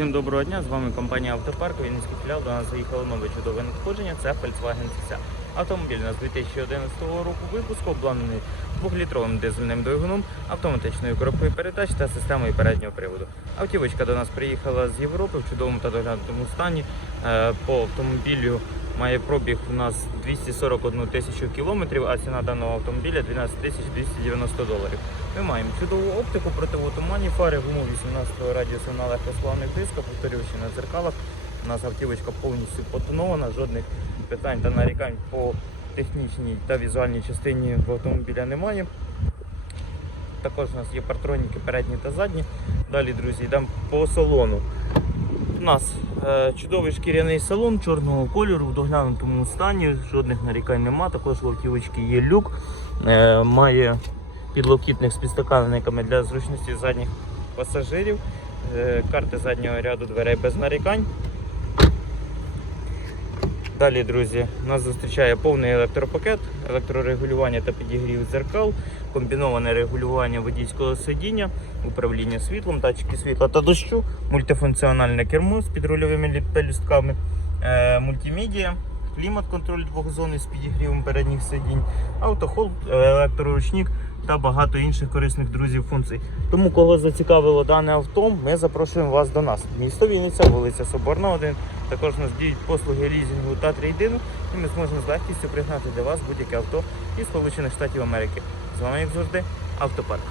Всім доброго дня, з вами компанія Автопарк, Вінницький філіал. До нас заїхало нове чудове надходження, це Volkswagen CC. Автомобіль у нас 2011 року випуску, обладнаний 2-літровим дизельним двигуном, автоматичною коробкою передач та системою переднього приводу. Автівочка до нас приїхала з Європи в чудовому та доглянутому стані. Е, По автомобілю має пробіг у нас 241 тисячу кілометрів, а ціна даного автомобіля 12 тисяч 290 доларів. Ми маємо чудову оптику, противотуманні фари, гуму 18 радіусу на легкосплавних дисках, повторюючи на дзеркалах. У нас автівочка повністю потонована, жодних питань та нарікань по технічній та візуальній частині в автомобіля немає. Також у нас є партроніки передні та задні. Далі, друзі, йдемо по салону. У нас е, чудовий шкіряний салон чорного кольору в доглянутому стані, жодних нарікань нема. Також в автівочки є люк, е, має підлокітник з підстаканниками для зручності задніх пасажирів, е, карти заднього ряду дверей без нарікань. Далі, друзі, нас зустрічає повний електропакет, електрорегулювання та підігрів дзеркал, комбіноване регулювання водійського сидіння, управління світлом, датчики світла та дощу, мультифункціональне кермо з підрульовими пелюстками, е, мультимедіа, клімат-контроль двох зон із підігрівом передніх сидінь, автохолд, електроручник та багато інших корисних друзів функцій. Тому, кого зацікавило дане авто, ми запрошуємо вас до нас. Місто Вінниця, вулиця Соборна, 1. Також нас діють послуги лізінгу та трейдину, і ми зможемо з легкістю пригнати для вас будь-яке авто із Сполучених Штатів Америки. З вами, як завжди, автопарк.